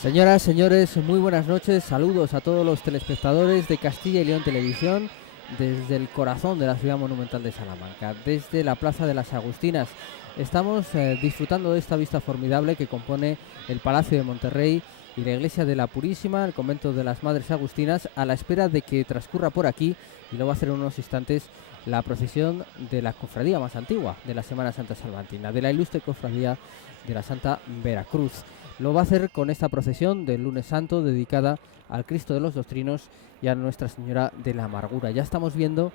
Señoras, señores, muy buenas noches, saludos a todos los telespectadores de Castilla y León Televisión desde el corazón de la ciudad monumental de Salamanca, desde la Plaza de las Agustinas. Estamos disfrutando de esta vista formidable que compone el Palacio de Monterrey y la Iglesia de la Purísima, el Convento de las Madres Agustinas, a la espera de que transcurra por aquí, y lo va a hacer en unos instantes, la procesión de la cofradía más antigua de la Semana Santa Salmantina, de la ilustre cofradía de la Santa Veracruz. Lo va a hacer con esta procesión del Lunes Santo dedicada al Cristo de los Doctrinos y a Nuestra Señora de la Amargura. Ya estamos viendo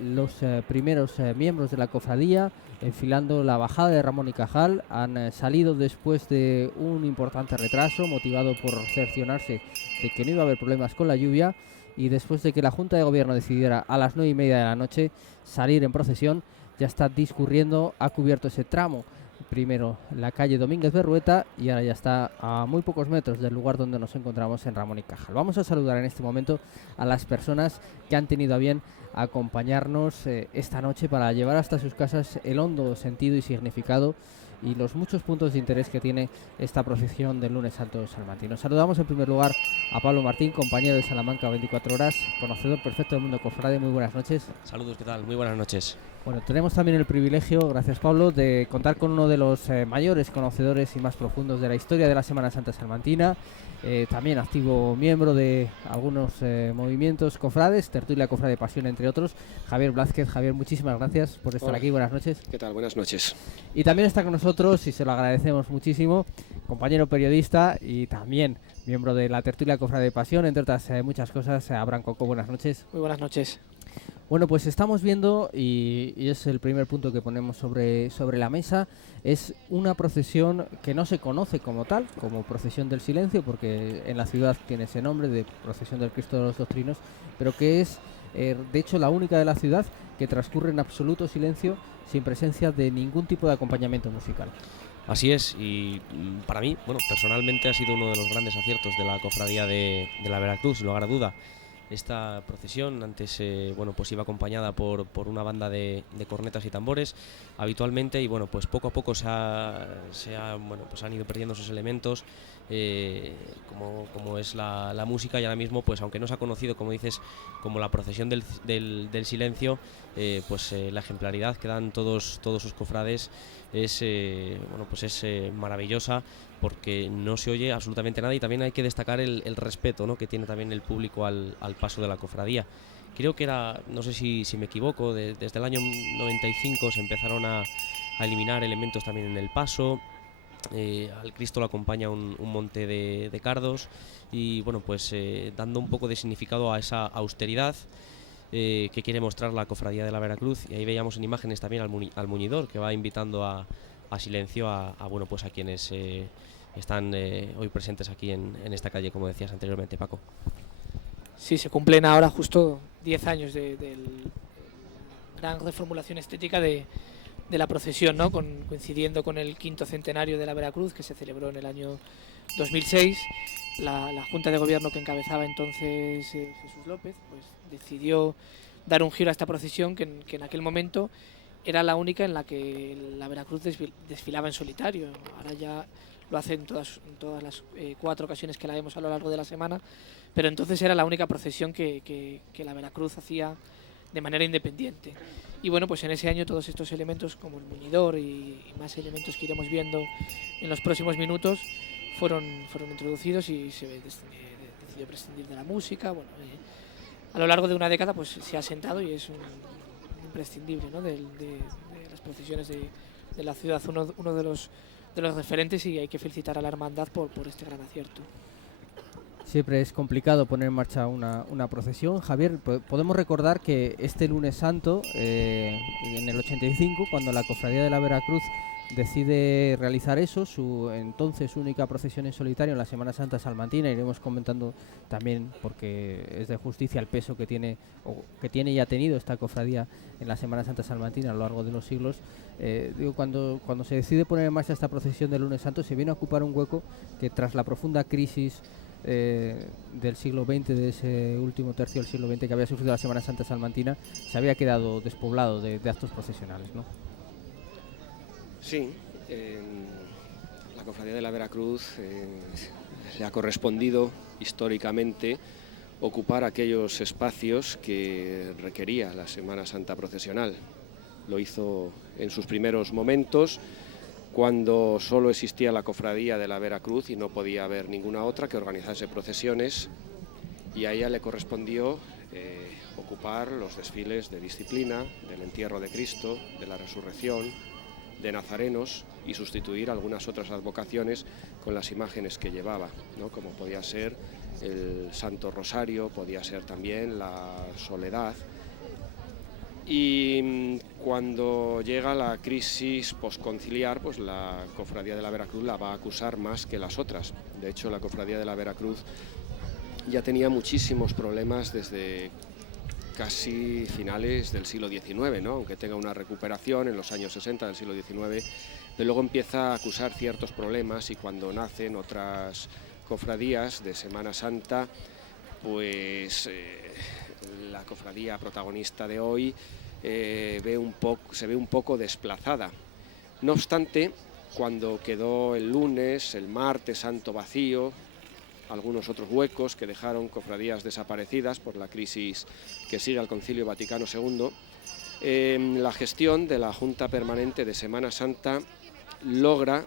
los primeros miembros de la cofradía enfilando la bajada de Ramón y Cajal. Han salido después de un importante retraso motivado por cerciorarse de que no iba a haber problemas con la lluvia, y después de que la Junta de Gobierno decidiera a las 9:30 de la noche salir en procesión, ya está discurriendo, ha cubierto ese tramo. Primero la calle Domínguez Berrueta y ahora ya está a muy pocos metros del lugar donde nos encontramos en Ramón y Cajal. Vamos a saludar en este momento a las personas que han tenido a bien acompañarnos esta noche para llevar hasta sus casas el hondo sentido y significado y los muchos puntos de interés que tiene esta procesión del Lunes Santo salmantino. Saludamos en primer lugar a Pablo Martín, compañero de Salamanca 24 horas, conocedor perfecto del mundo cofrade. Muy buenas noches. Saludos, ¿qué tal? Muy buenas noches. Bueno, tenemos también el privilegio, gracias Pablo, de contar con uno de los mayores conocedores y más profundos de la historia de la Semana Santa salmantina, también activo miembro de algunos movimientos cofrades, Tertulia Cofrade de Pasión, entre otros, Javier Blázquez. Javier, muchísimas gracias por estar aquí, buenas noches. ¿Qué tal? Buenas noches. Y también está con nosotros, y se lo agradecemos muchísimo, compañero periodista y también miembro de la Tertulia Cofrade de Pasión, entre otras muchas cosas, Abraham Coco. Buenas noches. Muy buenas noches. Bueno, pues estamos viendo, y es el primer punto que ponemos sobre la mesa, es una procesión que no se conoce como tal, como procesión del silencio, porque en la ciudad tiene ese nombre de procesión del Cristo de los Doctrinos, pero que es, de hecho, la única de la ciudad que transcurre en absoluto silencio, sin presencia de ningún tipo de acompañamiento musical. Así es, y para mí, bueno, personalmente ha sido uno de los grandes aciertos de la cofradía de la Veracruz, sin lugar a duda. Esta procesión antes bueno, pues iba acompañada por una banda de cornetas y tambores habitualmente, y bueno, pues poco a poco bueno, pues han ido perdiendo esos elementos, como es la música, y ahora mismo, pues aunque no se ha conocido, como dices, como la procesión del silencio, pues la ejemplaridad que dan todos sus cofrades es bueno, pues es maravillosa, porque no se oye absolutamente nada, y también hay que destacar el respeto, ¿no?, que tiene también el público al paso de la cofradía. Creo que era, no sé si me equivoco, desde el año 95 se empezaron a eliminar elementos también en el paso. Al Cristo lo acompaña un monte de cardos, y bueno, pues dando un poco de significado a esa austeridad que quiere mostrar la cofradía de la Veracruz. Y ahí veíamos en imágenes también al muñidor, que va invitando a silencio bueno, pues a quienes están hoy presentes aquí en esta calle, como decías anteriormente, Paco. Sí, se cumplen ahora justo 10 años de gran reformulación estética de la procesión, ¿no? Coincidiendo con el 5º centenario de la Veracruz, que se celebró en el año 2006. La Junta de Gobierno que encabezaba entonces Jesús López, pues decidió dar un giro a esta procesión que en aquel momento era la única en la que la Veracruz desfilaba en solitario. Ahora ya lo hace en todas las 4 ocasiones que la vemos a lo largo de la semana, pero entonces era la única procesión que la Veracruz hacía de manera independiente. Y bueno, pues en ese año todos estos elementos, como el muñidor y más elementos que iremos viendo en los próximos minutos, fueron introducidos, y se decidió prescindir de la música. Bueno, a lo largo de una década pues se ha asentado y es un imprescindible, ¿no?, de las procesiones de la ciudad, uno de los referentes, y hay que felicitar a la hermandad por este gran acierto. Siempre es complicado poner en marcha una procesión. Javier, podemos recordar que este Lunes Santo, en el 85, cuando la Cofradía de la Veracruz decide realizar eso, su entonces única procesión en solitario en la Semana Santa salmantina, iremos comentando también, porque es de justicia el peso que tiene y ha tenido esta cofradía en la Semana Santa salmantina a lo largo de los siglos. Cuando se decide poner en marcha esta procesión del Lunes Santo, se viene a ocupar un hueco que, tras la profunda crisis del siglo XX, de ese último tercio del siglo XX que había sufrido la Semana Santa salmantina, se había quedado despoblado de actos procesionales, ¿no? Sí, la Cofradía de la Veracruz le ha correspondido históricamente ocupar aquellos espacios que requería la Semana Santa procesional. Lo hizo en sus primeros momentos, cuando solo existía la Cofradía de la Veracruz y no podía haber ninguna otra que organizase procesiones, y a ella le correspondió ocupar los desfiles de disciplina, del entierro de Cristo, de la resurrección, de nazarenos, y sustituir algunas otras advocaciones con las imágenes que llevaba, ¿no? Como podía ser el Santo Rosario, podía ser también la Soledad. Y cuando llega la crisis posconciliar, pues la Cofradía de la Veracruz la va a acusar más que las otras. De hecho, la Cofradía de la Veracruz ya tenía muchísimos problemas desde casi finales del siglo XIX, ¿no? Aunque tenga una recuperación en los años 60 del siglo XIX, pero luego empieza a acusar ciertos problemas, y cuando nacen otras cofradías de Semana Santa, pues la cofradía protagonista de hoy se ve un poco desplazada. No obstante, cuando quedó el lunes, el martes santo vacío, algunos otros huecos que dejaron cofradías desaparecidas por la crisis que sigue al Concilio Vaticano II, la gestión de la Junta Permanente de Semana Santa logra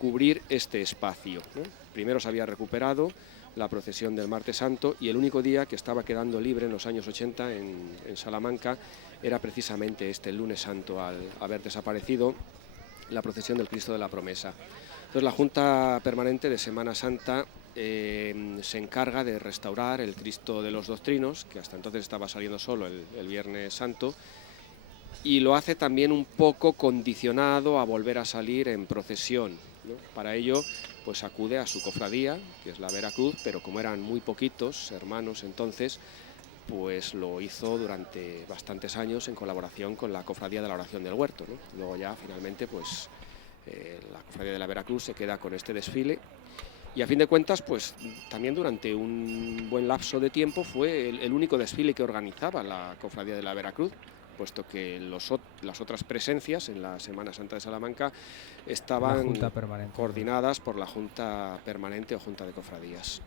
cubrir este espacio, ¿no? Primero se había recuperado la procesión del Martes Santo, y el único día que estaba quedando libre en los años 80 en Salamanca era precisamente el lunes santo, al haber desaparecido la procesión del Cristo de la Promesa. Entonces la Junta Permanente de Semana Santa se encarga de restaurar el Cristo de los Doctrinos, que hasta entonces estaba saliendo solo el Viernes Santo, y lo hace también un poco condicionado a volver a salir en procesión, ¿no? Para ello, pues acude a su cofradía, que es la Veracruz, pero como eran muy poquitos hermanos entonces, pues lo hizo durante bastantes años en colaboración con la Cofradía de la Oración del Huerto, ¿no? Luego ya finalmente pues la Cofradía de la Veracruz se queda con este desfile, y a fin de cuentas pues también durante un buen lapso de tiempo fue el único desfile que organizaba la Cofradía de la Veracruz, puesto que las otras presencias en la Semana Santa de Salamanca estaban coordinadas por la Junta Permanente o Junta de Cofradías.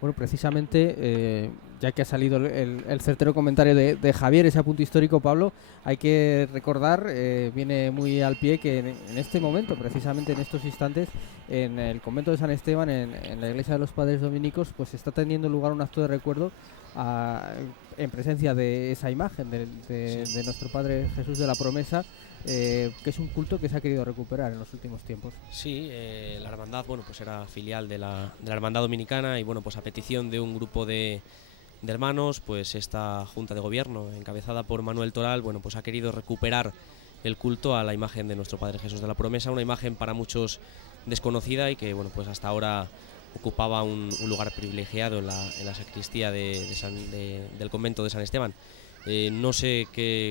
Bueno, precisamente, ya que ha salido el certero comentario de Javier, ese apunte histórico, Pablo, hay que recordar, viene muy al pie, que en este momento, precisamente en estos instantes, en el convento de San Esteban, en la iglesia de los Padres Dominicos, pues está teniendo lugar un acto de recuerdo en presencia de esa imagen de nuestro Padre Jesús de la Promesa, que es un culto que se ha querido recuperar en los últimos tiempos. Sí, la hermandad, bueno, pues era filial de la hermandad dominicana, y bueno, pues a petición de un grupo de hermanos, pues esta Junta de Gobierno, encabezada por Manuel Toral, bueno, pues ha querido recuperar el culto a la imagen de nuestro Padre Jesús de la Promesa, una imagen para muchos desconocida y que, bueno, pues hasta ahora ocupaba un lugar privilegiado en la sacristía del convento de San Esteban. No sé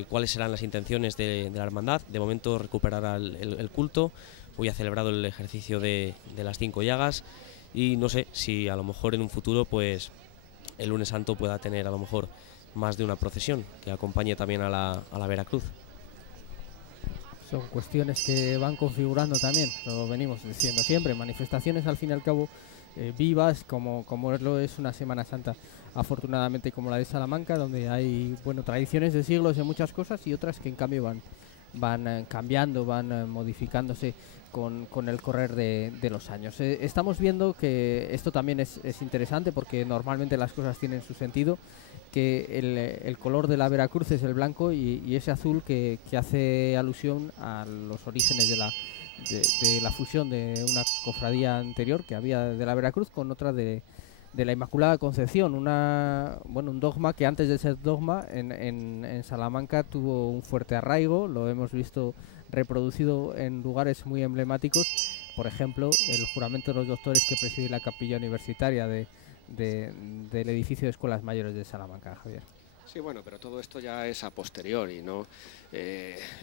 cuáles serán las intenciones de la hermandad. De momento recuperará el culto. Hoy ha celebrado el ejercicio de las 5 llagas, y no sé si a lo mejor en un futuro pues el lunes santo pueda tener a lo mejor más de una procesión que acompañe también a la Veracruz. Son cuestiones que van configurando también, lo venimos diciendo siempre, manifestaciones al fin y al cabo vivas, como lo es una Semana Santa, afortunadamente, como la de Salamanca, donde hay tradiciones de siglos en muchas cosas, y otras que en cambio van cambiando, van modificándose con el correr de los años. Estamos viendo que esto también es interesante, porque normalmente las cosas tienen su sentido, que el color de la Veracruz es el blanco, y ese azul que hace alusión a los orígenes de la fusión de una cofradía anterior que había de la Veracruz con otra de la Inmaculada Concepción, un dogma que antes de ser dogma en Salamanca tuvo un fuerte arraigo. Lo hemos visto reproducido en lugares muy emblemáticos, por ejemplo el juramento de los doctores que preside la capilla universitaria del edificio de Escuelas Mayores de Salamanca, Javier. Sí, bueno, pero todo esto ya es a posteriori, ¿no?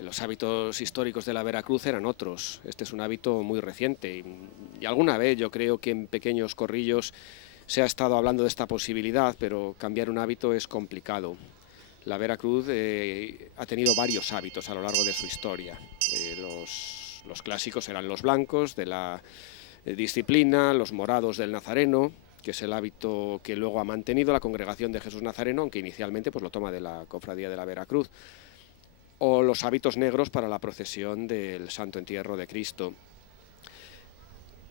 Los hábitos históricos de la Veracruz eran otros. Este es un hábito muy reciente, y alguna vez yo creo que en pequeños corrillos se ha estado hablando de esta posibilidad, pero cambiar un hábito es complicado. La Veracruz ha tenido varios hábitos a lo largo de su historia. Los Los clásicos eran los blancos de la disciplina, los morados del Nazareno, que es el hábito que luego ha mantenido la Congregación de Jesús Nazareno, aunque inicialmente pues lo toma de la Cofradía de la Veracruz, o los hábitos negros para la procesión del Santo Entierro de Cristo.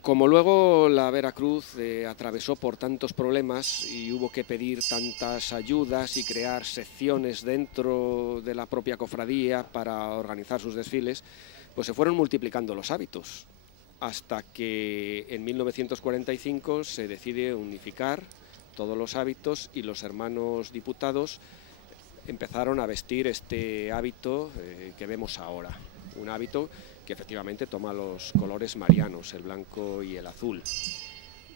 Como luego la Veracruz atravesó por tantos problemas y hubo que pedir tantas ayudas y crear secciones dentro de la propia cofradía para organizar sus desfiles, pues se fueron multiplicando los hábitos, hasta que en 1945 se decide unificar todos los hábitos y los hermanos diputados empezaron a vestir este hábito que vemos ahora, un hábito que efectivamente toma los colores marianos, el blanco y el azul.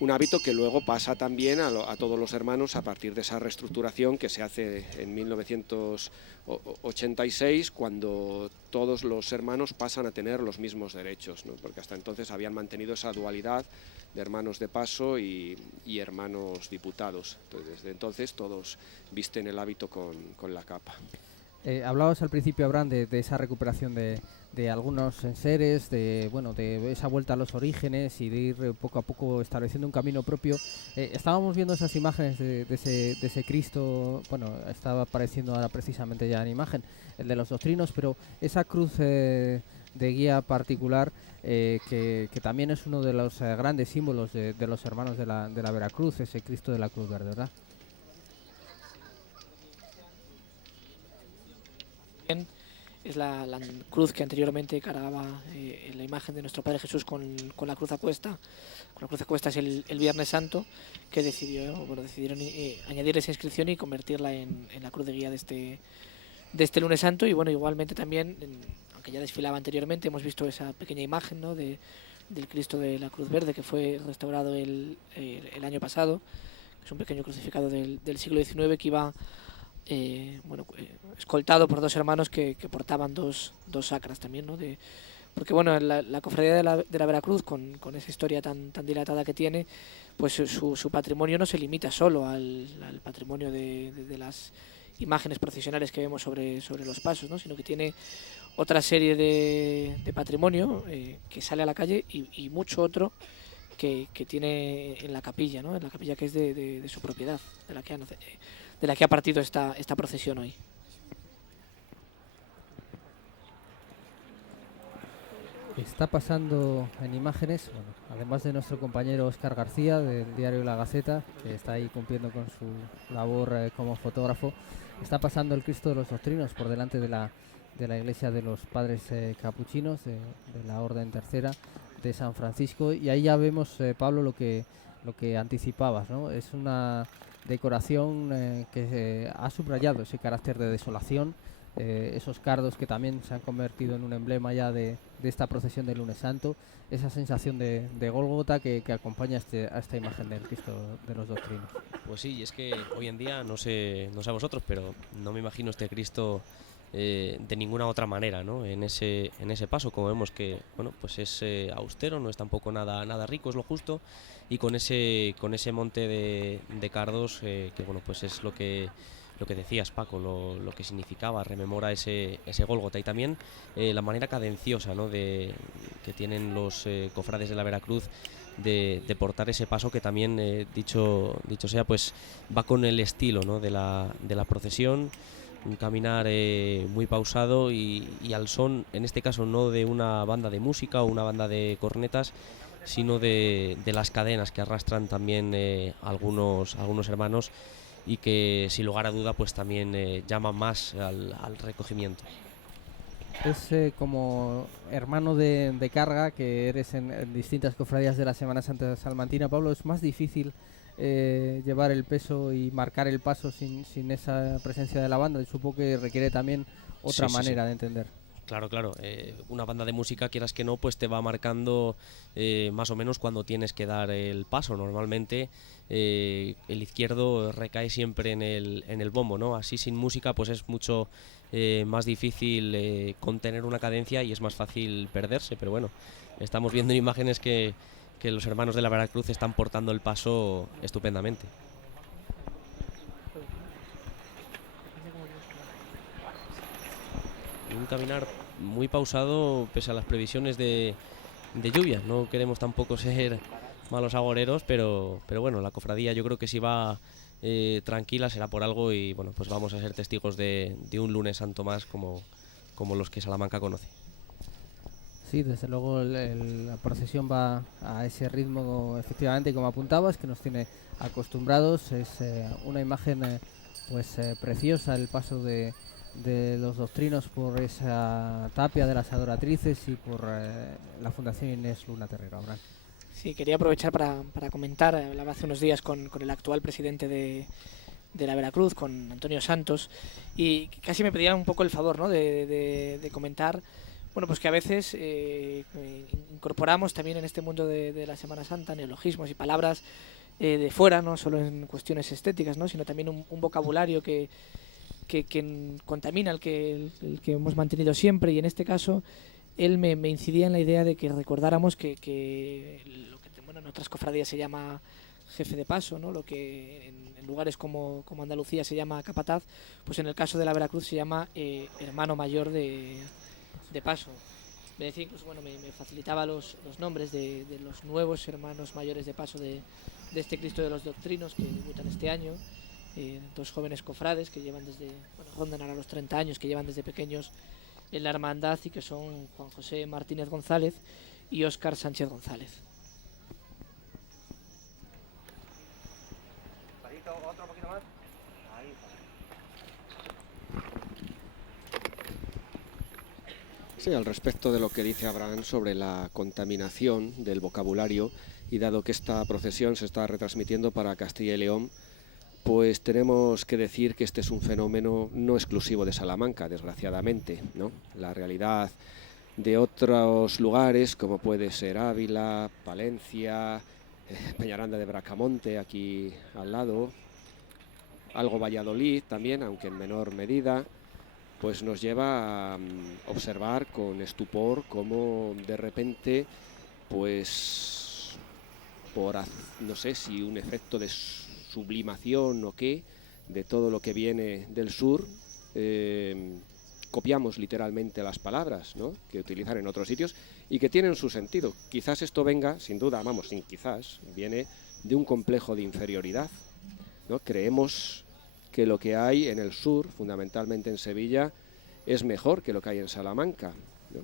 Un hábito que luego pasa también a todos los hermanos a partir de esa reestructuración que se hace en 1986, cuando todos los hermanos pasan a tener los mismos derechos, ¿no? Porque hasta entonces habían mantenido esa dualidad de hermanos de paso y hermanos diputados. Entonces, desde entonces todos visten el hábito con la capa. Hablabas al principio, Abraham, de esa recuperación de algunos enseres, de esa vuelta a los orígenes y de ir poco a poco estableciendo un camino propio. Estábamos viendo esas imágenes de ese Cristo, estaba apareciendo ahora precisamente ya en imagen, el de los doctrinos, pero esa cruz de guía particular que también es uno de los grandes símbolos de los hermanos de la Veracruz, ese Cristo de la Cruz Verde, ¿verdad? Es la cruz que anteriormente cargaba la imagen de nuestro Padre Jesús con la cruz a cuesta. Con la cruz a cuesta es el Viernes Santo, que decidieron añadir esa inscripción y convertirla en la cruz de guía de este Lunes Santo. Y bueno, igualmente también, aunque ya desfilaba anteriormente, hemos visto esa pequeña imagen, ¿no?, del Cristo de la Cruz Verde, que fue restaurado el año pasado. Es un pequeño crucificado del siglo XIX que iba escoltado por dos hermanos que portaban dos sacras también, ¿no? Porque la cofradía de la Veracruz, con esa historia tan dilatada que tiene, pues su patrimonio no se limita solo al patrimonio de las imágenes procesionales que vemos sobre los pasos, ¿no?, sino que tiene otra serie de patrimonio que sale a la calle y mucho otro que tiene en la capilla, ¿no?, en la capilla que es de su propiedad, de la que ha partido esta procesión hoy. Está pasando en imágenes, además de nuestro compañero Óscar García del diario La Gaceta, que está ahí cumpliendo con su labor como fotógrafo, está pasando el Cristo de los Doctrinos por delante de la iglesia de los padres capuchinos de la Orden Tercera de San Francisco, y ahí ya vemos, Pablo, lo que anticipabas, ¿no? Es una decoración que ha subrayado ese carácter de desolación, esos cardos que también se han convertido en un emblema ya de esta procesión del Lunes Santo, esa sensación de Gólgota que acompaña a esta imagen del Cristo de los Doctrinos. Pues sí, y es que hoy en día, no sé a vosotros, pero no me imagino este Cristo de ninguna otra manera, ¿no?, en ese paso, como vemos que pues es austero, no es tampoco nada rico, es lo justo, y con ese monte de cardos que pues es lo que decías, Paco, lo que significaba, rememora ese Gólgota, y también la manera cadenciosa, ¿no?, que tienen los cofrades de la Veracruz de portar ese paso, que también dicho sea, pues va con el estilo, ¿no?, de la procesión, un caminar muy pausado y al son, en este caso no de una banda de música o una banda de cornetas, sino de las cadenas que arrastran también algunos hermanos, y que sin lugar a duda pues también llaman más al recogimiento. Es como hermano de carga que eres en distintas cofradías de la Semana Santa salmantina, Pablo. Es más difícil llevar el peso y marcar el paso sin esa presencia de la banda. Supongo que requiere también otra manera de entender. Claro. Una banda de música, quieras que no, pues te va marcando más o menos cuando tienes que dar el paso. Normalmente el izquierdo recae siempre en el bombo, ¿no? Así sin música pues es mucho más difícil contener una cadencia y es más fácil perderse. Pero bueno, estamos viendo en imágenes que los hermanos de la Veracruz están portando el paso estupendamente. Un caminar muy pausado pese a las previsiones de lluvia. No queremos tampoco ser malos agoreros, pero bueno, la cofradía yo creo que si va tranquila será por algo, y bueno, pues vamos a ser testigos de un lunes santo más como los que Salamanca conoce. Sí, desde luego la procesión va a ese ritmo, efectivamente, como apuntabas, que nos tiene acostumbrados. Es una imagen preciosa, el paso de los doctrinos por esa tapia de las adoratrices y por la Fundación Inés Luna Terrero. Abraham. Sí, quería aprovechar para comentar, hablaba hace unos días con el actual presidente de la Veracruz, con Antonio Santos, y casi me pedían un poco el favor, ¿no?, de comentar, bueno, pues que a veces incorporamos también en este mundo de la Semana Santa neologismos y palabras de fuera, no solo en cuestiones estéticas, ¿no?, sino también un vocabulario que contamina el que hemos mantenido siempre, y en este caso él me incidía en la idea de que recordáramos que lo que en otras cofradías se llama jefe de paso, ¿no?, lo que en lugares como Andalucía se llama capataz, pues en el caso de la Veracruz se llama hermano mayor de paso. Me decía incluso, bueno, me facilitaba los nombres de los nuevos hermanos mayores de paso de este Cristo de los Doctrinos que debutan este año. Dos jóvenes cofrades que llevan rondan ahora los 30 años, que llevan desde pequeños en la hermandad, y que son Juan José Martínez González y Óscar Sánchez González. Otro poquito más. Ahí. Sí, al respecto de lo que dice Abraham sobre la contaminación del vocabulario, y dado que esta procesión se está retransmitiendo para Castilla y León, pues tenemos que decir que este es un fenómeno no exclusivo de Salamanca, desgraciadamente, ¿no? La realidad de otros lugares, como puede ser Ávila, Palencia, Peñaranda de Bracamonte, aquí al lado, algo Valladolid también, aunque en menor medida, pues nos lleva a observar con estupor cómo de repente, pues por, no sé si un efecto de sublimación o qué, de todo lo que viene del sur, copiamos literalmente las palabras, ¿no?, que utilizan en otros sitios y que tienen su sentido. Quizás esto venga, sin duda, sin quizás, viene de un complejo de inferioridad, ¿no? Creemos que lo que hay en el sur, fundamentalmente en Sevilla, es mejor que lo que hay en Salamanca, ¿no?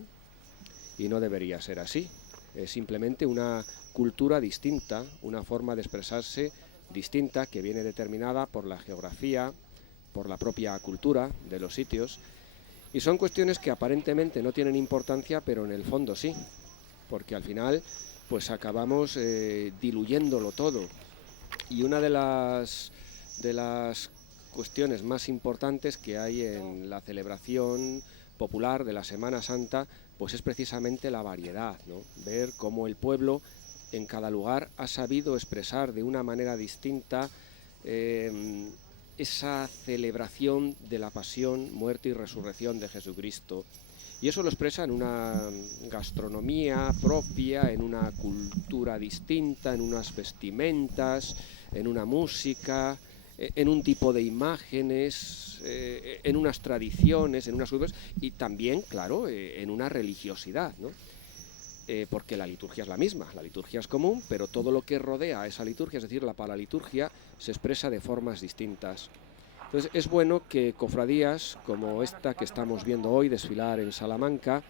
Y no debería ser así. Es simplemente una cultura distinta, una forma de expresarse distinta, que viene determinada por la geografía, por la propia cultura de los sitios, y son cuestiones que aparentemente no tienen importancia, pero en el fondo sí, porque al final pues acabamos diluyéndolo todo. Y una de las cuestiones más importantes que hay en la celebración popular de la Semana Santa, pues es precisamente la variedad, ¿no? Ver cómo el pueblo en cada lugar ha sabido expresar de una manera distinta esa celebración de la pasión, muerte y resurrección de Jesucristo. Y eso lo expresa en una gastronomía propia, en una cultura distinta, en unas vestimentas, en una música, en un tipo de imágenes, en unas tradiciones, en unas urbes, y también, claro, en una religiosidad, ¿no? Porque la liturgia es la misma, la liturgia es común, pero todo lo que rodea a esa liturgia, es decir, la paraliturgia, se expresa de formas distintas. Entonces es bueno que cofradías como esta que estamos viendo hoy desfilar en Salamanca,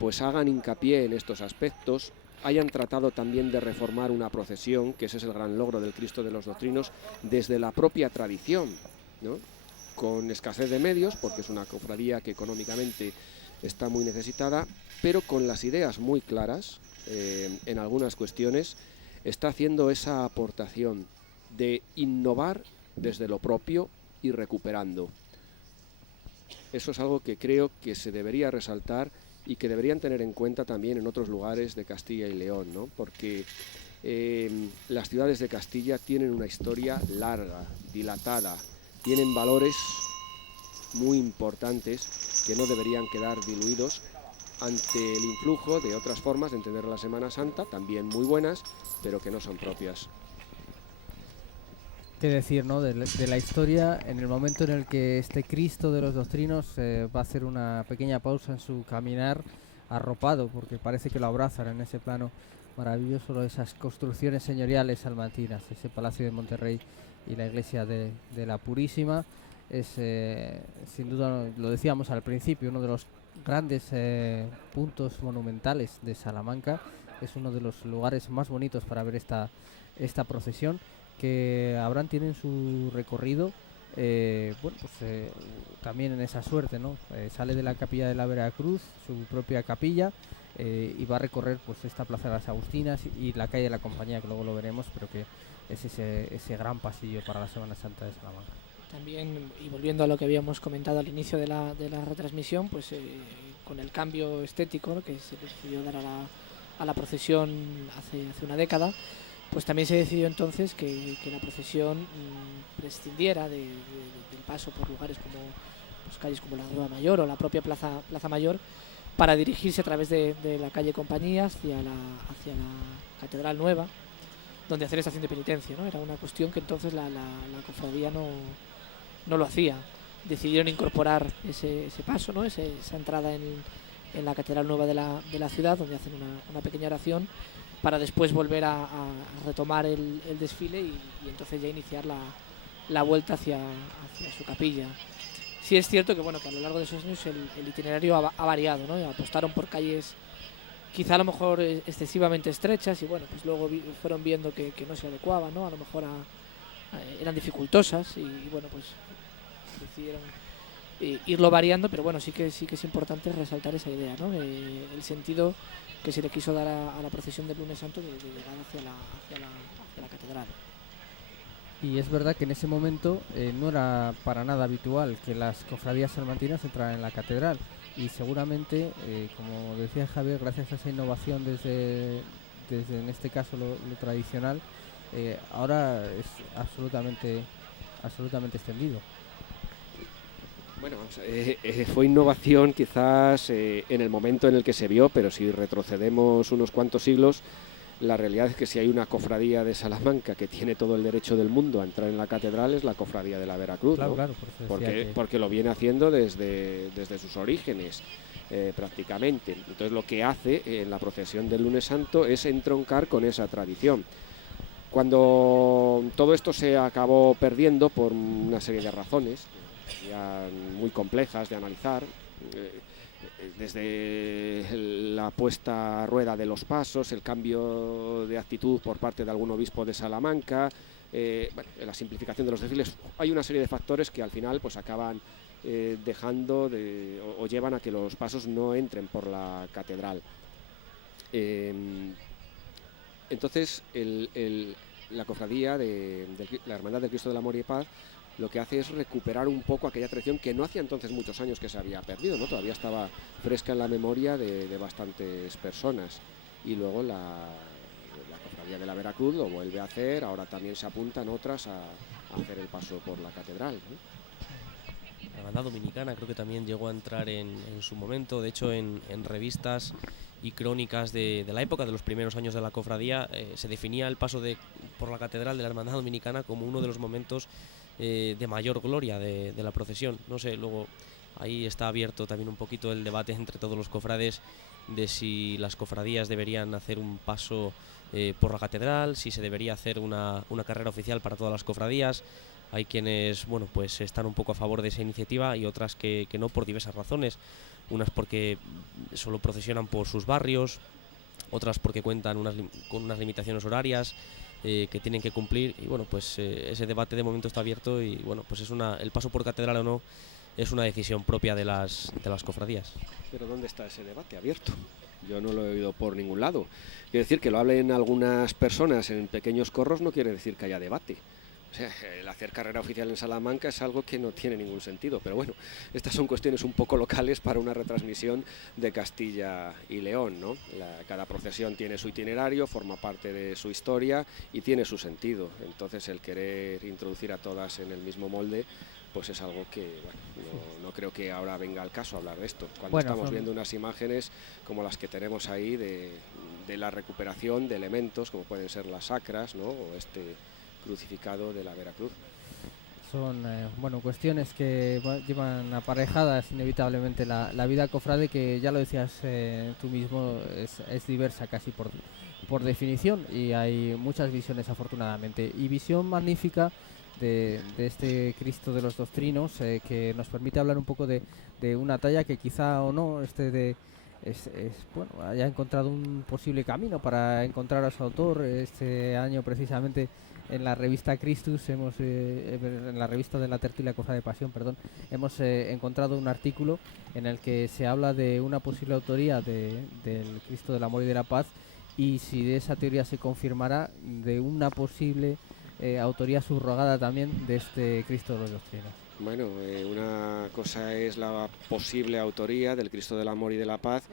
pues hagan hincapié en estos aspectos, hayan tratado también de reformar una procesión, que ese es el gran logro del Cristo de los Doctrinos, desde la propia tradición, ¿no?, con escasez de medios, porque es una cofradía que económicamente está muy necesitada, pero con las ideas muy claras en algunas cuestiones, está haciendo esa aportación de innovar desde lo propio y recuperando. Eso es algo que creo que se debería resaltar y que deberían tener en cuenta también en otros lugares de Castilla y León, ¿no?, porque las ciudades de Castilla tienen una historia larga, dilatada, tienen valores muy importantes que no deberían quedar diluidos ante el influjo de otras formas de entender la Semana Santa, también muy buenas, pero que no son propias. qué decir, ¿no? De la historia, en el momento en el que este Cristo de los Doctrinos va a hacer una pequeña pausa en su caminar arropado, porque parece que lo abrazan en ese plano maravilloso de esas construcciones señoriales salmantinas, ese Palacio de Monterrey y la iglesia de la Purísima. Es, sin duda, lo decíamos al principio, uno de los grandes puntos monumentales de Salamanca. Es uno de los lugares más bonitos para ver esta procesión, que tienen su recorrido, también en esa suerte, ¿no? Sale de la capilla de la Veracruz, su propia capilla, y va a recorrer pues esta plaza de las Agustinas y la calle de la Compañía, que luego lo veremos, pero que es ese gran pasillo para la Semana Santa de Salamanca. También, y volviendo a lo que habíamos comentado al inicio de la retransmisión, pues con el cambio estético, ¿no?, que se decidió dar a la procesión hace una década, pues también se decidió entonces que la procesión prescindiera del paso por lugares como pues, calles como la Rua Mayor o la propia Plaza Mayor, para dirigirse a través de la calle Compañía hacia la Catedral Nueva, donde hacer estación de penitencia, ¿no? Era una cuestión que entonces la cofradía no lo hacía. Decidieron incorporar ese paso, ¿no? Esa entrada en la Catedral Nueva de la ciudad, donde hacen una pequeña oración, para después volver a retomar el desfile y entonces ya iniciar la vuelta hacia su capilla. Sí es cierto que a lo largo de esos años el itinerario ha variado, ¿no? Apostaron por calles quizá a lo mejor excesivamente estrechas y pues luego fueron viendo que no se adecuaban, ¿no? A lo mejor eran dificultosas y pues decidieron irlo variando, pero sí que es importante resaltar esa idea, ¿no? El sentido que se le quiso dar a la procesión del Lunes Santo de llegar hacia la catedral. Y es verdad que en ese momento no era para nada habitual que las cofradías salmantinas entraran en la catedral, y seguramente, como decía Javier, gracias a esa innovación desde en este caso lo tradicional, ahora es absolutamente extendido. Bueno, fue innovación quizás en el momento en el que se vio, pero si retrocedemos unos cuantos siglos, la realidad es que si hay una cofradía de Salamanca que tiene todo el derecho del mundo a entrar en la catedral, es la cofradía de la Veracruz, claro, ¿no? Claro, porque lo viene haciendo desde sus orígenes, prácticamente. Entonces lo que hace en la procesión del Lunes Santo es entroncar con esa tradición. Cuando todo esto se acabó perdiendo por una serie de razones ya muy complejas de analizar, desde la puesta a rueda de los pasos, el cambio de actitud por parte de algún obispo de Salamanca, la simplificación de los desfiles, hay una serie de factores que al final pues acaban dejando o llevan a que los pasos no entren por la catedral. Entonces la cofradía de la Hermandad del Cristo del Amor y Paz lo que hace es recuperar un poco aquella tradición que no hacía entonces muchos años que se había perdido, ¿no? Todavía estaba fresca en la memoria de bastantes personas. Y luego la cofradía de la Veracruz lo vuelve a hacer, ahora también se apuntan otras a hacer el paso por la catedral, ¿no? La Hermandad Dominicana creo que también llegó a entrar en su momento, de hecho en revistas y crónicas de la época, de los primeros años de la cofradía, se definía el paso por la catedral de la Hermandad Dominicana como uno de los momentos de mayor gloria de la procesión. No sé, luego ahí está abierto también un poquito el debate entre todos los cofrades de si las cofradías deberían hacer un paso por la catedral, si se debería hacer una carrera oficial para todas las cofradías. Hay quienes pues están un poco a favor de esa iniciativa y otras que no, por diversas razones. Unas porque solo procesionan por sus barrios, otras porque cuentan con unas limitaciones horarias que tienen que cumplir, y pues ese debate de momento está abierto y pues el paso por catedral o no es una decisión propia de las cofradías. Pero ¿dónde está ese debate abierto? Yo no lo he oído por ningún lado. Quiere decir que lo hablen algunas personas en pequeños corros no quiere decir que haya debate. O sea, el hacer carrera oficial en Salamanca es algo que no tiene ningún sentido, pero bueno, estas son cuestiones un poco locales para una retransmisión de Castilla y León, ¿no? Cada procesión tiene su itinerario, forma parte de su historia y tiene su sentido. Entonces el querer introducir a todas en el mismo molde pues es algo que no creo que ahora venga al caso hablar de esto. Cuando estamos viendo unas imágenes como las que tenemos ahí de la recuperación de elementos como pueden ser las sacras, ¿no? O crucificado de la Veracruz. Son bueno, cuestiones que llevan aparejadas inevitablemente la vida cofrade, que ya lo decías tú mismo, es diversa casi por definición, y hay muchas visiones afortunadamente, y visión magnífica de este Cristo de los Dos Trinos, que nos permite hablar un poco de una talla que quizá o no bueno, haya encontrado un posible camino para encontrar a su autor. Este año precisamente en la revista Christus en la revista de la Tertulia Cosa de Pasión, perdón, hemos encontrado un artículo en el que se habla de una posible autoría del Cristo del Amor y de la Paz, y si de esa teoría se confirmará, de una posible autoría subrogada también de este Cristo de los Dos Trinos. Bueno, una cosa es la posible autoría del Cristo del Amor y de la Paz,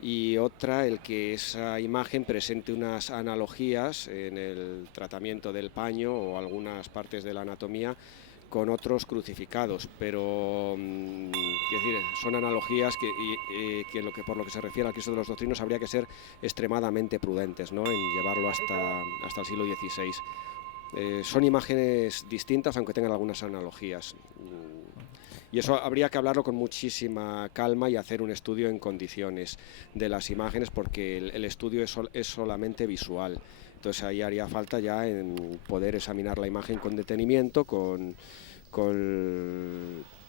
y otra el que esa imagen presente unas analogías en el tratamiento del paño o algunas partes de la anatomía con otros crucificados, pero es decir, son analogías que por lo que se refiere al Cristo de los Dos Trinos habría que ser extremadamente prudentes, ¿no?, en llevarlo hasta el siglo XVI. Son imágenes distintas, aunque tengan algunas analogías. Y eso habría que hablarlo con muchísima calma y hacer un estudio en condiciones de las imágenes, porque el estudio es solamente visual. Entonces ahí haría falta ya en poder examinar la imagen con detenimiento, con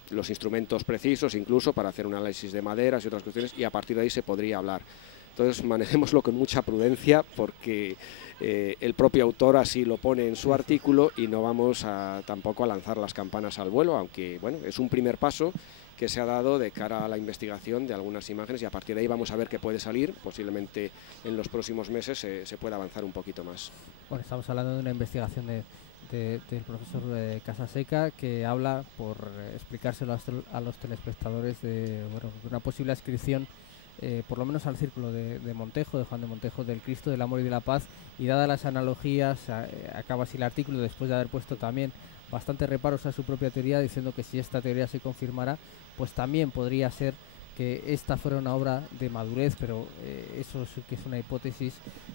los instrumentos precisos, incluso para hacer un análisis de maderas y otras cuestiones, y a partir de ahí se podría hablar. Entonces manejémoslo con mucha prudencia, porque el propio autor así lo pone en su artículo, y no vamos tampoco a lanzar las campanas al vuelo, aunque bueno, es un primer paso que se ha dado de cara a la investigación de algunas imágenes, y a partir de ahí vamos a ver qué puede salir. Posiblemente en los próximos meses se pueda avanzar un poquito más. Bueno, estamos hablando de una investigación del profesor Casaseca, que habla, por explicárselo a los telespectadores, de una posible adscripción, por lo menos al círculo de Montejo, de Juan de Montejo, del Cristo del Amor y de la Paz. Y dadas las analogías, acaba así el artículo, después de haber puesto también bastantes reparos a su propia teoría, diciendo que si esta teoría se confirmara, pues también podría ser que esta fuera una obra de madurez, pero eso sí que es una hipótesis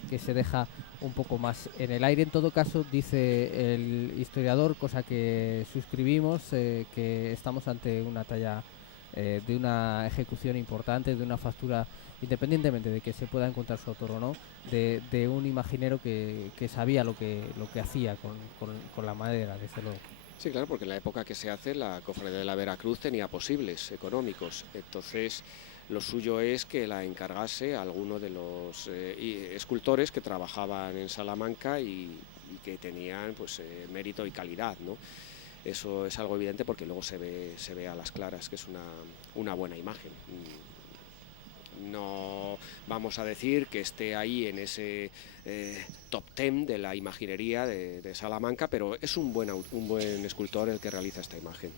que se deja un poco más en el aire. En todo caso, dice el historiador, cosa que suscribimos, que estamos ante una talla de una ejecución importante, de una factura, independientemente de que se pueda encontrar su autor o no, de un imaginero que sabía lo que hacía con la madera, desde luego. Sí, claro, porque en la época que se hace, la Cofradía de la Veracruz tenía posibles económicos. Entonces, lo suyo es que la encargase a alguno de los escultores que trabajaban en Salamanca y que tenían pues mérito y calidad, ¿no? Eso es algo evidente, porque luego se ve a las claras que es una buena imagen. No vamos a decir que esté ahí en ese top 10 de la imaginería de Salamanca, pero es un buen escultor el que realiza esta imagen.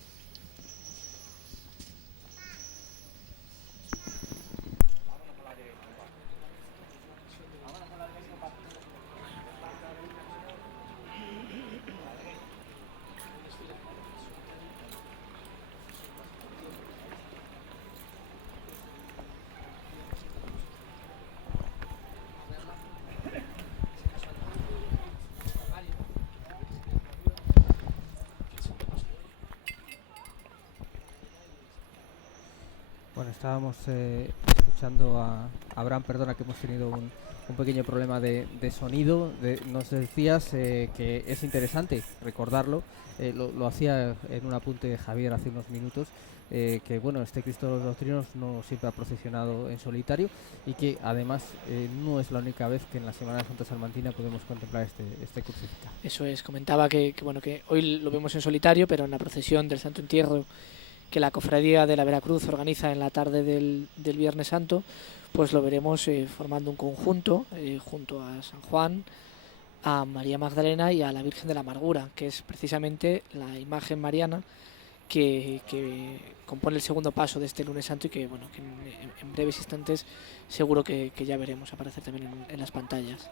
Bueno, estábamos escuchando a Abraham, perdona que hemos tenido un pequeño problema de sonido. Nos decías que es interesante recordarlo, lo hacía en un apunte de Javier hace unos minutos, que bueno, este Cristo de los Dos Trinos no siempre ha procesionado en solitario, y que además no es la única vez que en la Semana Santa Salmantina podemos contemplar este crucificado. Eso es, comentaba que hoy lo vemos en solitario, pero en la procesión del Santo Entierro que la Cofradía de la Veracruz organiza en la tarde del Viernes Santo, pues lo veremos formando un conjunto junto a San Juan, a María Magdalena y a la Virgen de la Amargura, que es precisamente la imagen mariana que compone el segundo paso de este Lunes Santo, y que bueno, que en breves instantes seguro que ya veremos aparecer también en las pantallas.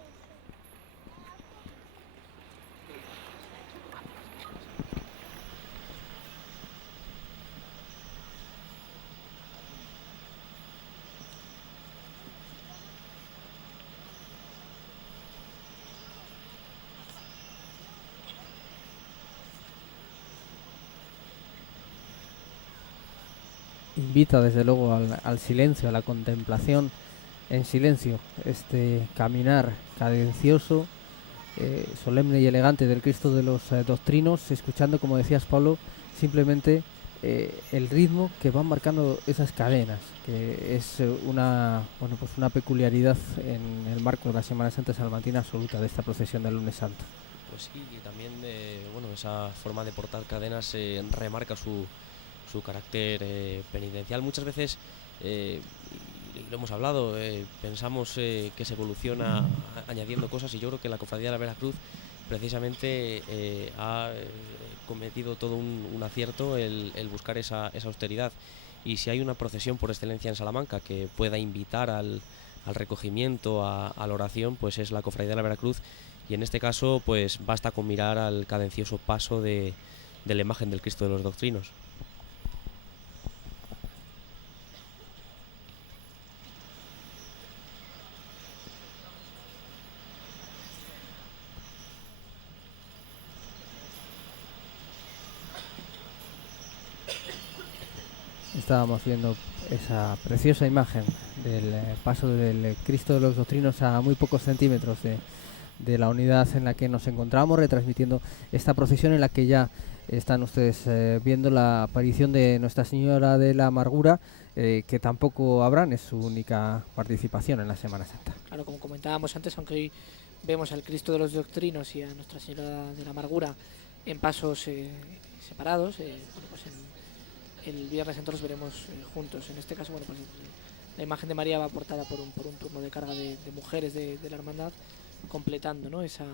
invita desde luego al silencio, a la contemplación en silencio, este caminar cadencioso, solemne y elegante del Cristo de los Doctrinos, escuchando, como decías, Pablo, simplemente el ritmo que van marcando esas cadenas, que es una peculiaridad en el marco de la Semana Santa Salmantina absoluta de esta procesión del Lunes Santo. Pues sí, y también esa forma de portar cadenas remarca su carácter penitencial. Muchas veces, y lo hemos hablado, pensamos que se evoluciona añadiendo cosas, y yo creo que la Cofradía de la Veracruz precisamente ha cometido todo un acierto el buscar esa austeridad. Y si hay una procesión por excelencia en Salamanca que pueda invitar al recogimiento, a la oración, pues es la Cofradía de la Veracruz. Y en este caso, pues basta con mirar al cadencioso paso de la imagen del Cristo de los Doctrinos. Estábamos viendo esa preciosa imagen del paso del Cristo de los Doctrinos a muy pocos centímetros de la unidad en la que nos encontramos, retransmitiendo esta procesión en la que ya están ustedes viendo la aparición de Nuestra Señora de la Amargura, que tampoco habrán, es su única participación en la Semana Santa. Claro, como comentábamos antes, aunque hoy vemos al Cristo de los Doctrinos y a Nuestra Señora de la Amargura en pasos separados, pues el Viernes Santo los veremos juntos. En este caso, pues la imagen de María va aportada por un turno de carga de mujeres de la hermandad, completando, ¿no?, esa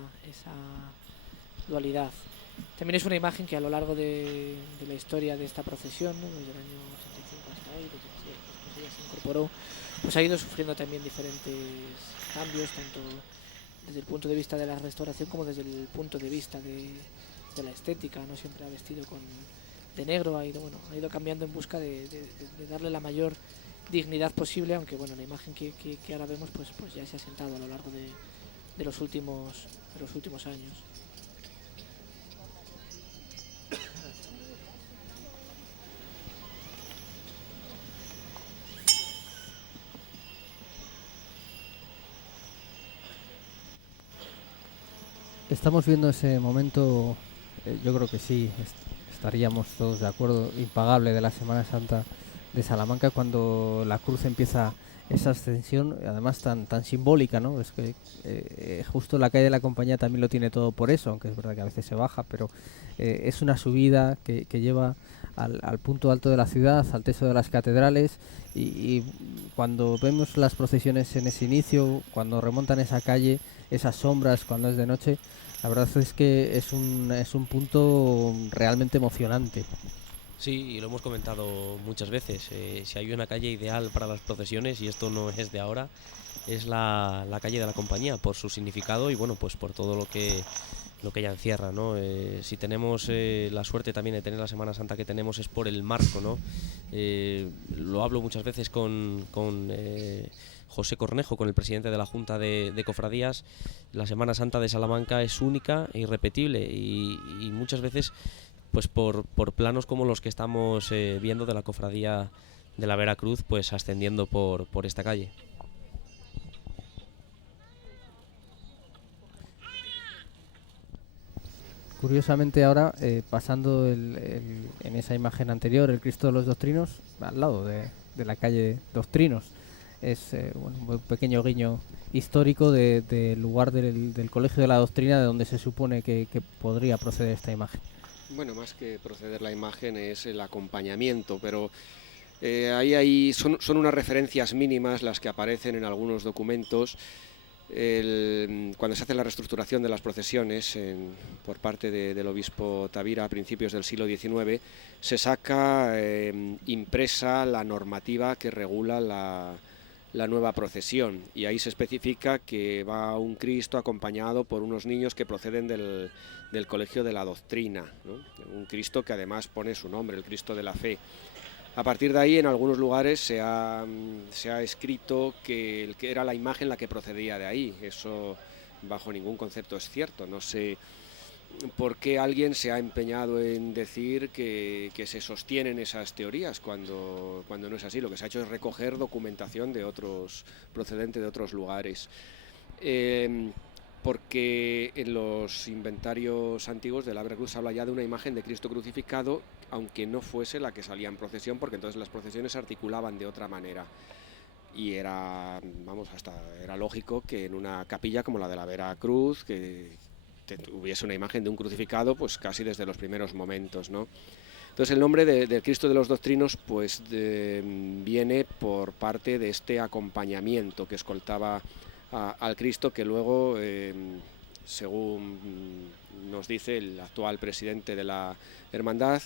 dualidad. También es una imagen que a lo largo de la historia de esta procesión, ¿no?, desde el año 85 hasta hoy, desde que ella se incorporó, pues ha ido sufriendo también diferentes cambios, tanto desde el punto de vista de la restauración como desde el punto de vista de la estética. No siempre ha vestido de negro, ha ido cambiando en busca de darle la mayor dignidad posible, aunque la imagen que ahora vemos pues ya se ha sentado a lo largo de los últimos años. Estamos viendo ese momento, yo creo que sí, estaríamos todos de acuerdo, impagable, de la Semana Santa de Salamanca, cuando la cruz empieza esa ascensión, además tan simbólica, ¿no? Es que justo la calle de la Compañía también lo tiene todo por eso, aunque es verdad que a veces se baja, pero es una subida que lleva al punto alto de la ciudad, al techo de las catedrales, y cuando vemos las procesiones en ese inicio, cuando remontan esa calle, esas sombras, cuando es de noche, la verdad es que es un punto realmente emocionante. Sí, y lo hemos comentado muchas veces, si hay una calle ideal para las procesiones, y esto no es de ahora, es la calle de la Compañía, por su significado y pues por todo lo que ella encierra, ¿no? Si tenemos la suerte también de tener la Semana Santa que tenemos, es por el marco, ¿no? Lo hablo muchas veces con José Cornejo, con el presidente de la Junta de Cofradías. La Semana Santa de Salamanca es única e irrepetible, y muchas veces pues por planos como los que estamos viendo de la Cofradía de la Veracruz, pues ascendiendo por esta calle. Curiosamente ahora, pasando en esa imagen anterior, el Cristo de los Doctrinos, al lado de la calle Doctrinos, es un pequeño guiño histórico del lugar del Colegio de la Doctrina, de donde se supone que podría proceder esta imagen. Bueno, más que proceder la imagen es el acompañamiento, pero ahí son unas referencias mínimas las que aparecen en algunos documentos. Cuando se hace la reestructuración de las procesiones por parte del obispo Tavira a principios del siglo XIX, se saca impresa la normativa que regula la nueva procesión, y ahí se especifica que va un Cristo acompañado por unos niños que proceden del Colegio de la Doctrina, ¿no? Un Cristo que además pone su nombre, el Cristo de la Fe. A partir de ahí, en algunos lugares se ha escrito que era la imagen la que procedía de ahí. Eso bajo ningún concepto es cierto. No sé por qué alguien se ha empeñado en decir que se sostienen esas teorías cuando no es así. Lo que se ha hecho es recoger documentación procedente de otros lugares. Porque en los inventarios antiguos de la Veracruz se habla ya de una imagen de Cristo crucificado, aunque no fuese la que salía en procesión, porque entonces las procesiones se articulaban de otra manera. Y era lógico que en una capilla como la de la Veracruz, que hubiese una imagen de un crucificado, pues casi desde los primeros momentos, ¿no? Entonces el nombre del Cristo de los Doctrinos pues viene por parte de este acompañamiento que escoltaba al Cristo, que luego, según nos dice el actual presidente de la hermandad,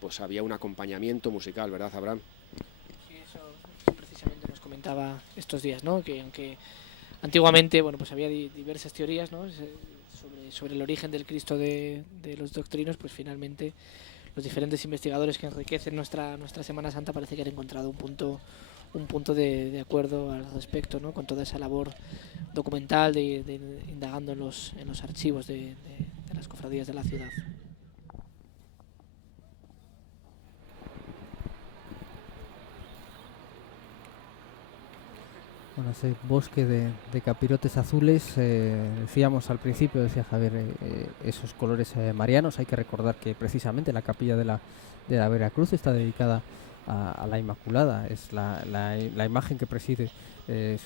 pues había un acompañamiento musical, ¿verdad, Abraham? Sí, eso precisamente nos comentaba estos días, ¿no? Que aunque antiguamente, bueno, pues había diversas teorías, ¿no? sobre el origen del Cristo de los Doctrinos, pues finalmente los diferentes investigadores que enriquecen nuestra Semana Santa parece que han encontrado un punto de acuerdo al respecto, ¿no? Con toda esa labor documental de indagando en los archivos de las cofradías de la ciudad. Bueno, ese bosque de capirotes azules, decíamos al principio, decía Javier, esos colores marianos. Hay que recordar que precisamente la capilla de la Veracruz está dedicada a la Inmaculada. Es la imagen que preside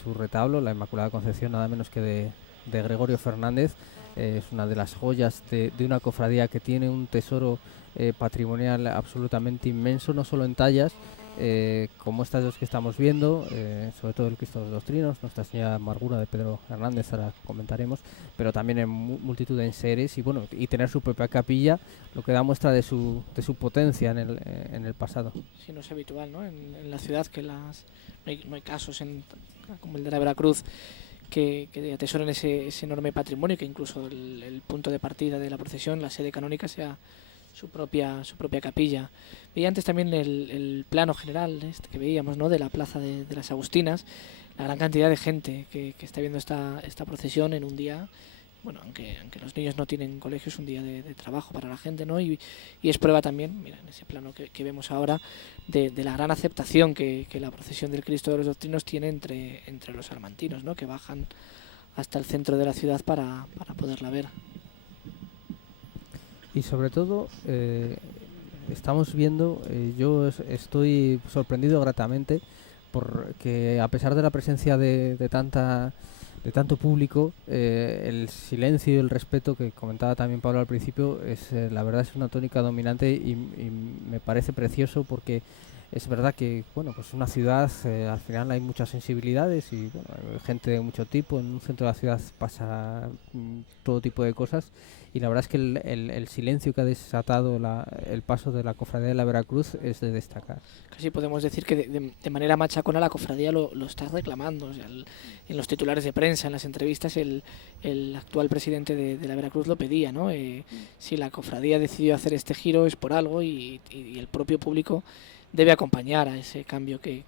su retablo, la Inmaculada Concepción, nada menos que de Gregorio Fernández. Es una de las joyas de una cofradía que tiene un tesoro patrimonial absolutamente inmenso, no solo en tallas, como estas dos que estamos viendo, sobre todo el Cristo de los Doctrinos, Nuestra Señora Amargura de Pedro Hernández, ahora comentaremos, pero también en multitud de enseres y tener su propia capilla, lo que da muestra de su potencia en el pasado. Sí, no es habitual, ¿no? En la ciudad que no hay casos como el de la Veracruz que atesoren ese enorme patrimonio, que incluso el punto de partida de la procesión, la sede canónica, sea su propia capilla. Veía antes también el plano general que veíamos, ¿no? De la plaza de las Agustinas, la gran cantidad de gente que está viendo esta procesión en un día, bueno, aunque los niños no tienen colegio, es un día de trabajo para la gente, ¿no? Y es prueba también, mira, en ese plano que vemos ahora, de la gran aceptación que la procesión del Cristo de los Doctrinos tiene entre los salmantinos, ¿no? Que bajan hasta el centro de la ciudad para poderla ver. Y sobre todo, estamos viendo, yo estoy sorprendido gratamente porque a pesar de la presencia de tanto público, el silencio y el respeto que comentaba también Pablo al principio, la verdad es una tónica dominante y me parece precioso, porque es verdad que, bueno, pues una ciudad, al final hay muchas sensibilidades y, bueno, hay gente de mucho tipo. En un centro de la ciudad pasa todo tipo de cosas, y la verdad es que el silencio que ha desatado el paso de la Cofradía de la Veracruz es de destacar. Casi podemos decir que de manera machacona la cofradía lo está reclamando. O sea, en los titulares de prensa, en las entrevistas, el actual presidente de la Veracruz lo pedía, ¿no? Si la cofradía decidió hacer este giro es por algo, y el propio público debe acompañar a ese cambio que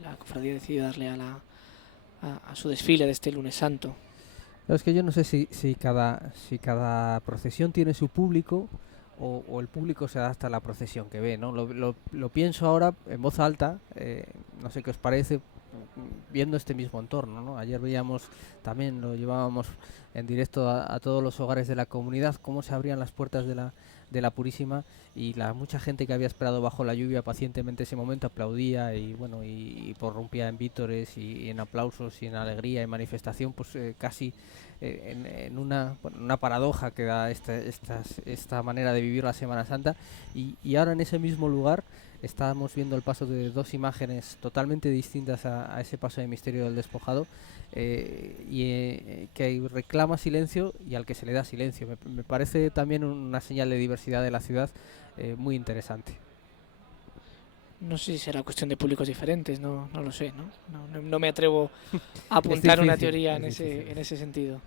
la cofradía decidió darle a su desfile de este lunes santo. Es que yo no sé si cada procesión tiene su público, o el público se adapta a la procesión que ve, ¿no? Lo pienso ahora en voz alta, no sé qué os parece, viendo este mismo entorno, ¿no? Ayer veíamos, también lo llevábamos en directo a todos los hogares de la comunidad, cómo se abrían las puertas de la Purísima, y mucha gente que había esperado bajo la lluvia pacientemente ese momento aplaudía, y bueno, y prorrumpía en vítores y en aplausos y en alegría y manifestación, pues casi en una paradoja que da esta manera de vivir la Semana Santa. Y ahora en ese mismo lugar estamos viendo el paso de dos imágenes totalmente distintas a ese paso de misterio del despojado, que reclama silencio y al que se le da silencio. Me parece también una señal de diversidad de la ciudad muy interesante. No sé si será cuestión de públicos diferentes, no lo sé, ¿no? No me atrevo a apuntar una teoría en ese sentido.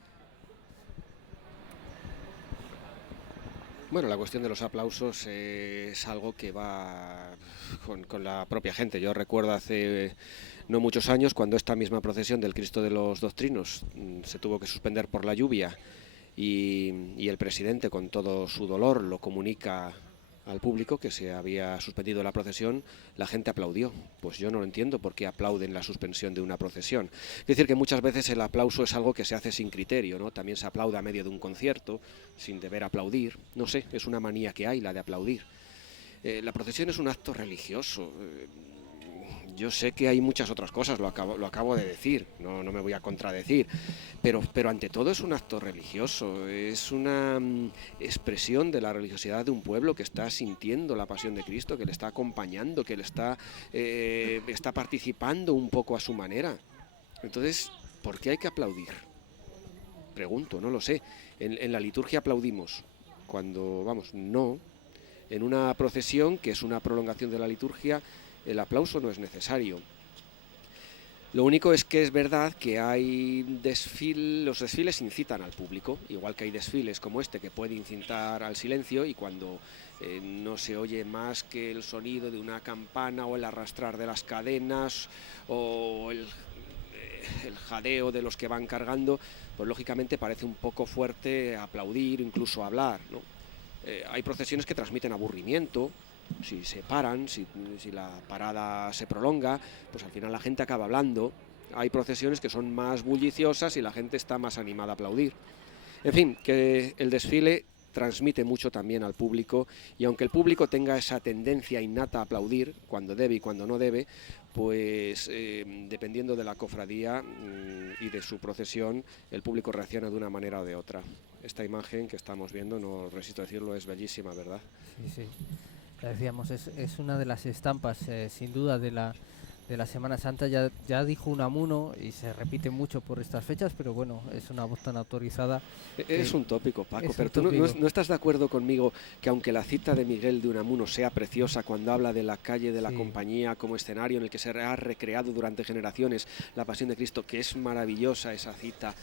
Bueno, la cuestión de los aplausos es algo que va con la propia gente. Yo recuerdo hace no muchos años, cuando esta misma procesión del Cristo de los Doctrinos se tuvo que suspender por la lluvia, y el presidente, con todo su dolor, lo comunica al público que se había suspendido la procesión, la gente aplaudió. Pues yo no lo entiendo por qué aplauden la suspensión de una procesión. Es decir, que muchas veces el aplauso es algo que se hace sin criterio, ¿no? También se aplaude a medio de un concierto, sin deber aplaudir. No sé, es una manía que hay, la de aplaudir. La procesión es un acto religioso. Yo sé que hay muchas otras cosas, lo acabo de decir, no me voy a contradecir, pero ante todo es un acto religioso, es una expresión de la religiosidad de un pueblo que está sintiendo la pasión de Cristo, que le está acompañando, que le está participando un poco a su manera. Entonces, ¿por qué hay que aplaudir? Pregunto, no lo sé. En la liturgia aplaudimos cuando, no. En una procesión, que es una prolongación de la liturgia, el aplauso no es necesario. Lo único es que es verdad que los desfiles incitan al público, igual que hay desfiles como este que puede incitar al silencio, y cuando no se oye más que el sonido de una campana o el arrastrar de las cadenas o el jadeo de los que van cargando, pues lógicamente parece un poco fuerte aplaudir, incluso hablar, ¿no? Hay procesiones que transmiten aburrimiento. Si se paran, si la parada se prolonga, pues al final la gente acaba hablando. Hay procesiones que son más bulliciosas y la gente está más animada a aplaudir. En fin, que el desfile transmite mucho también al público, y aunque el público tenga esa tendencia innata a aplaudir cuando debe y cuando no debe, pues dependiendo de la cofradía y de su procesión, el público reacciona de una manera o de otra. Esta imagen que estamos viendo, no resisto a decirlo, es bellísima, ¿verdad? Sí. Ya decíamos, es una de las estampas, sin duda, de la Semana Santa. Ya dijo Unamuno, y se repite mucho por estas fechas, pero bueno, es una voz tan autorizada. Es un tópico, Paco, pero tú no estás de acuerdo conmigo que aunque la cita de Miguel de Unamuno sea preciosa cuando habla de la calle de la Compañía como escenario en el que se ha recreado durante generaciones la Pasión de Cristo, que es maravillosa esa cita,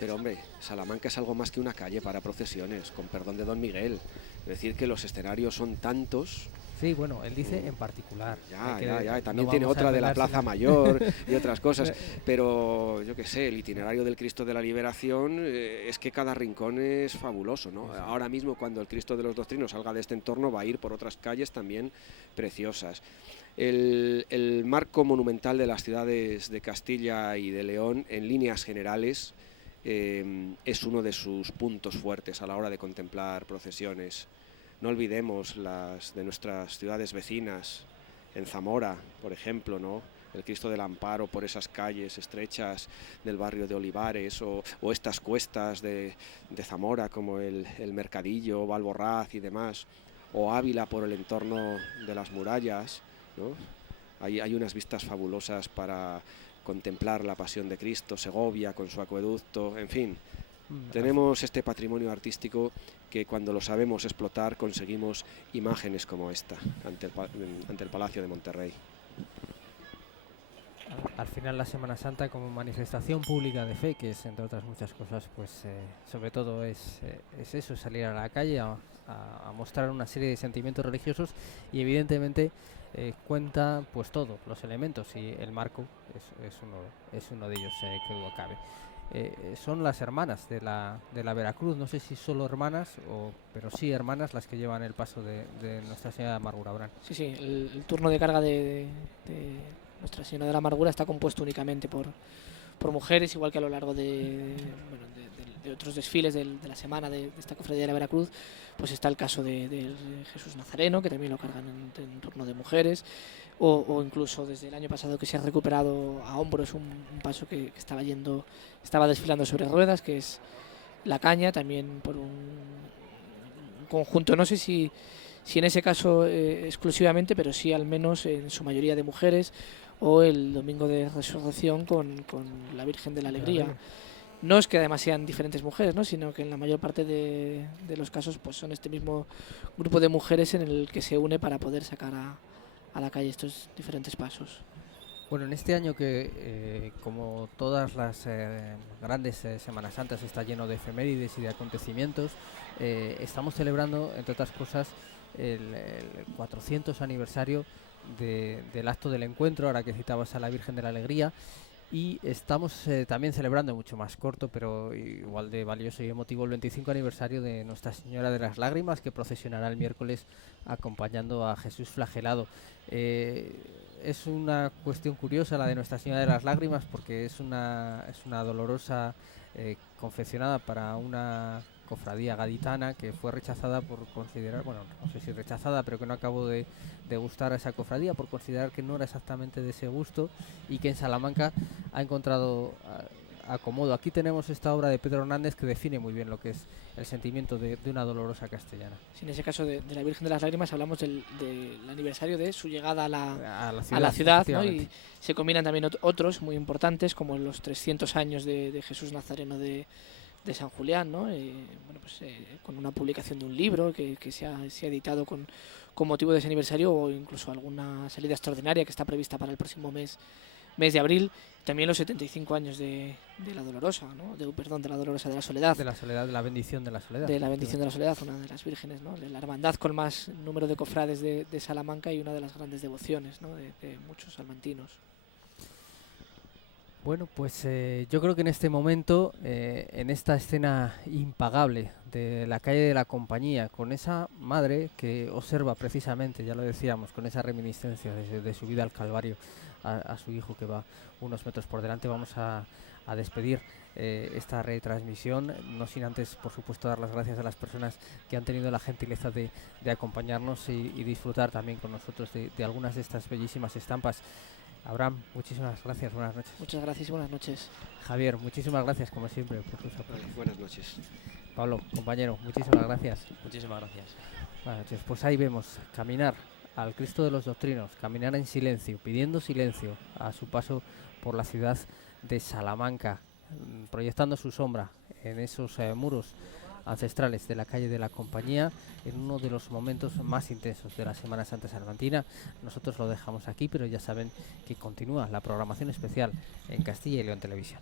pero hombre, Salamanca es algo más que una calle para procesiones, con perdón de don Miguel. Es decir, que los escenarios son tantos. Sí, bueno, él dice en particular. Ya, también tiene otra de la Plaza Mayor y otras cosas, pero yo qué sé, el itinerario del Cristo de la Liberación es que cada rincón es fabuloso, ¿no? Sí. Ahora mismo, cuando el Cristo de los Doctrinos salga de este entorno, va a ir por otras calles también preciosas. El marco monumental de las ciudades de Castilla y de León, en líneas generales, es uno de sus puntos fuertes a la hora de contemplar procesiones. No olvidemos las de nuestras ciudades vecinas, en Zamora, por ejemplo, ¿no? El Cristo del Amparo por esas calles estrechas del barrio de Olivares, o estas cuestas de Zamora, como el Mercadillo, Valborraz y demás, o Ávila por el entorno de las murallas, ¿no? Hay unas vistas fabulosas para contemplar la Pasión de Cristo, Segovia con su acueducto, en fin. Tenemos este patrimonio artístico que, cuando lo sabemos explotar, conseguimos imágenes como esta ante el Palacio de Monterrey. Al final, la Semana Santa, como manifestación pública de fe, que es, entre otras muchas cosas, pues sobre todo es eso, salir a la calle a mostrar una serie de sentimientos religiosos, y evidentemente cuenta pues todos los elementos, y el marco es uno de ellos, que duda cabe. Son las hermanas de la Veracruz, no sé si solo hermanas, pero sí hermanas, las que llevan el paso de Nuestra Señora de la Amargura, Abraham. Sí, el turno de carga de Nuestra Señora de la Amargura está compuesto únicamente por mujeres, igual que a lo largo de otros desfiles de la semana de esta cofradía de la Veracruz. Pues está el caso de Jesús Nazareno, que también lo cargan en turno de mujeres, o incluso desde el año pasado, que se ha recuperado a hombros un paso que estaba desfilando sobre ruedas, que es la Caña, también por un conjunto, no sé si en ese caso exclusivamente, pero sí al menos en su mayoría de mujeres, o el Domingo de Resurrección con la Virgen de la Alegría. No es que además sean diferentes mujeres, ¿no?, sino que en la mayor parte de los casos pues son este mismo grupo de mujeres en el que se une para poder sacar a la calle estos diferentes pasos. Bueno, en este año que, como todas las grandes Semanas Santas, está lleno de efemérides y de acontecimientos, estamos celebrando, entre otras cosas, el 400 aniversario del acto del encuentro, ahora que citabas a la Virgen de la Alegría. Y estamos también celebrando, mucho más corto, pero igual de valioso y emotivo, el 25 aniversario de Nuestra Señora de las Lágrimas, que procesionará el miércoles acompañando a Jesús flagelado. Es una cuestión curiosa la de Nuestra Señora de las Lágrimas, porque es una dolorosa confeccionada para una cofradía gaditana que fue rechazada por considerar, bueno, no sé si rechazada, pero que no acabó de gustar a esa cofradía por considerar que no era exactamente de ese gusto, y que en Salamanca ha encontrado acomodo. Aquí tenemos esta obra de Pedro Hernández que define muy bien lo que es el sentimiento de una dolorosa castellana. Sí, en ese caso de la Virgen de las Lágrimas hablamos del aniversario de su llegada a la ciudad, ¿no? Y se combinan también otros muy importantes, como los 300 años de Jesús Nazareno de San Julián, ¿no? Con una publicación de un libro que se ha editado con motivo de ese aniversario, o incluso alguna salida extraordinaria que está prevista para el próximo mes de abril. También los 75 años de la Dolorosa, ¿no? de la Dolorosa de la Soledad. De la Soledad, de la bendición de la Soledad. De la bendición de la Soledad, una de las vírgenes, ¿no? La hermandad con más número de cofrades de Salamanca, y una de las grandes devociones, ¿no? de muchos salmantinos. Bueno, pues yo creo que en este momento, en esta escena impagable de la calle de la Compañía, con esa madre que observa precisamente, ya lo decíamos, con esa reminiscencia de su vida al Calvario a su hijo que va unos metros por delante, vamos a despedir esta retransmisión, no sin antes, por supuesto, dar las gracias a las personas que han tenido la gentileza de acompañarnos y disfrutar también con nosotros de algunas de estas bellísimas estampas. Abraham, muchísimas gracias, buenas noches. Muchas gracias y buenas noches. Javier, muchísimas gracias como siempre por tus aportes. Buenas noches. Pablo, compañero, muchísimas gracias. Muchísimas gracias. Buenas noches. Pues ahí vemos caminar al Cristo de los Doctrinos, caminar en silencio, pidiendo silencio a su paso por la ciudad de Salamanca, proyectando su sombra en esos muros ancestrales de la calle de la Compañía, en uno de los momentos más intensos de la Semana Santa salmantina. Nosotros lo dejamos aquí, pero ya saben que continúa la programación especial en Castilla y León Televisión.